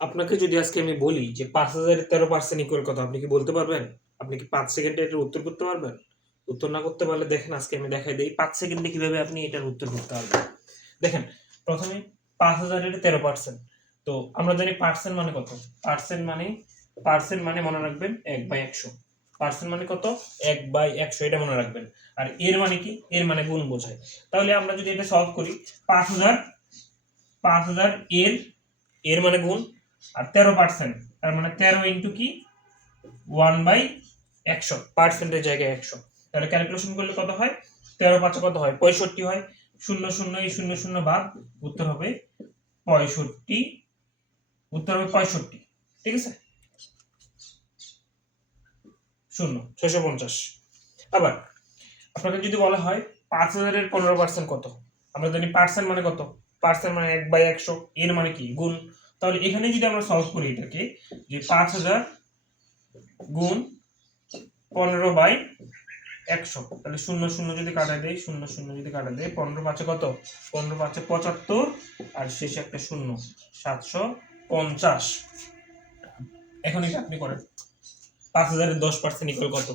আপনাকে যদি আজকে আমি বলি যে ৫,০০০ এর ১৩% ইকুয়াল কত? আপনি কি বলতে পারবেন? আপনি কি ৫ সেকেন্ডে এটার উত্তর করতে পারবেন? উত্তর না করতে পারলে দেখেন আজকে আমি দেখাই দেই ৫ সেকেন্ডে কিভাবে আপনি এটার উত্তর করতে পারবেন। দেখেন, প্রথমে ৫,০০০ এর ১৩%। তো আমরা জানি পার্সেন্ট মানে কত? পার্সেন্ট মানে মনে রাখবেন ১/১০০। পার্সেন্ট মানে কত? ১/১০০ এটা মনে রাখবেন। আর এর মানে কি? এর মানে গুণ বোঝায়। তাহলে আমরা যদি এটা সলভ করি ৫,০০০ এর মানে গুণ আর ১৩% তার মানে ১৩ ইনটু কি 1/১০০ পার্সেন্টের জায়গায় ১০০। তাহলে ক্যালকুলেশন করলে কত হয়? ১৩ ৫ কত হয়? ৬৫ হয়। ০ এই ০ বাদ, উত্তর হবে ৬৫। উত্তর হবে ৬৫। ঠিক আছে? ০ ৬৫০। আবার আপনাকে যদি বলা হয় ৫,০০০ এর ১৫% কত? আমরা জানি পার্সেন্ট মানে কত? পার্সেন্ট মানে ১/১০০। এর মানে কি? গুণ। তাহলে এখানে যদি আমরা সলভ করি এটাকে যে ৫,০০০ গুণ ১৫/১০০, তাহলে ০ যদি কাটা দেই, ০ যদি কাটা দেই, ১৫ ৫ কত? ১৫ ৫ ৭৫ আর শেষে একটা ০, ৭৫০। এখন এটা আপনি করেন। ৫,০০০ এর ১০% ইকুয়াল কত?